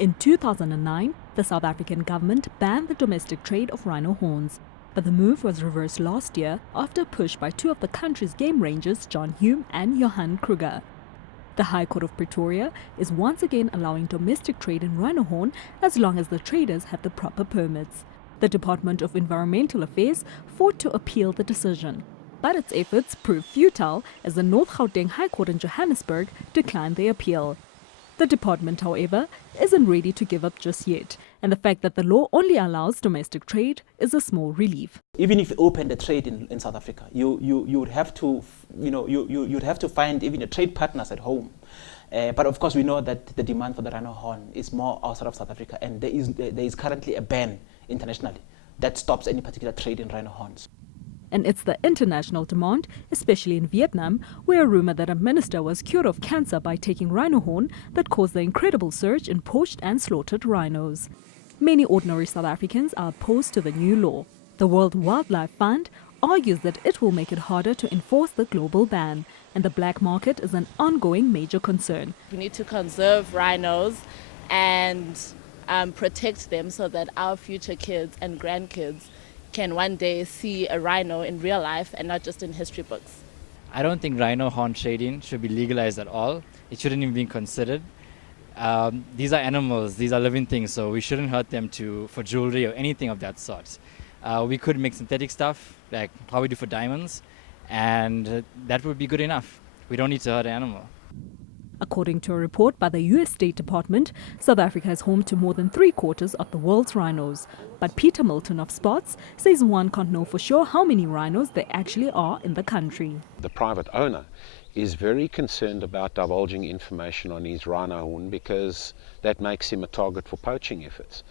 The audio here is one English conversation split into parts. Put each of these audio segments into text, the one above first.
In 2009, the South African government banned the domestic trade of rhino horns. But the move was reversed last year after a push by two of the country's game rangers, John Hume and Johan Kruger. The High Court of Pretoria is once again allowing domestic trade in rhino horn as long as the traders have the proper permits. The Department of Environmental Affairs fought to appeal the decision, but its efforts proved futile as the North Gauteng High Court in Johannesburg declined the appeal. The department, however, isn't ready to give up just yet, and the fact that the law only allows domestic trade is a small relief. Even if you open the trade in South Africa, you would have to, you'd have to find even trade partners at home. But of course, we know that the demand for the rhino horn is more outside of South Africa, and there is currently a ban internationally that stops any particular trade in rhino horns. And it's the international demand, especially in Vietnam, where a rumor that a minister was cured of cancer by taking rhino horn that caused the incredible surge in poached and slaughtered rhinos. Many ordinary South Africans are opposed to the new law. The World Wildlife Fund argues that it will make it harder to enforce the global ban, and the black market is an ongoing major concern. We need to conserve rhinos and protect them so that our future kids and grandkids can one day see a rhino in real life and not just in history books. I don't think rhino horn trading should be legalized at all. It shouldn't even be considered. These are animals, these are living things, so we shouldn't hurt them for jewelry or anything of that sort. We could make synthetic stuff, like how we do for diamonds, and that would be good enough. We don't need to hurt an animal. According to a report by the US State Department, South Africa is home to more than 3/4 of the world's rhinos. But Peter Milton of Spots says one can't know for sure how many rhinos there actually are in the country. The private owner is very concerned about divulging information on his rhino horn because that makes him a target for poaching efforts.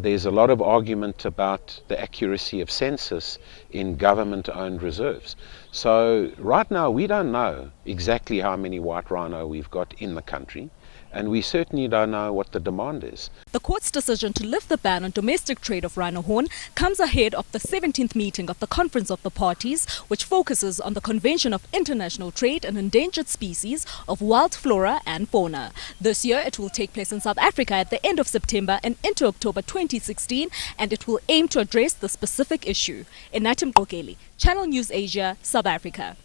There's a lot of argument about the accuracy of census in government-owned reserves. So right now we don't know exactly how many white rhino we've got in the country, and we certainly don't know what the demand is. The court's decision to lift the ban on domestic trade of rhino horn comes ahead of the 17th meeting of the Conference of the Parties, which focuses on the Convention of International Trade in Endangered Species of Wild Flora and Fauna. This year it will take place in South Africa at the end of September and into October 2016, and it will aim to address the specific issue. Enathi Mqokeli, Channel News Asia, South Africa.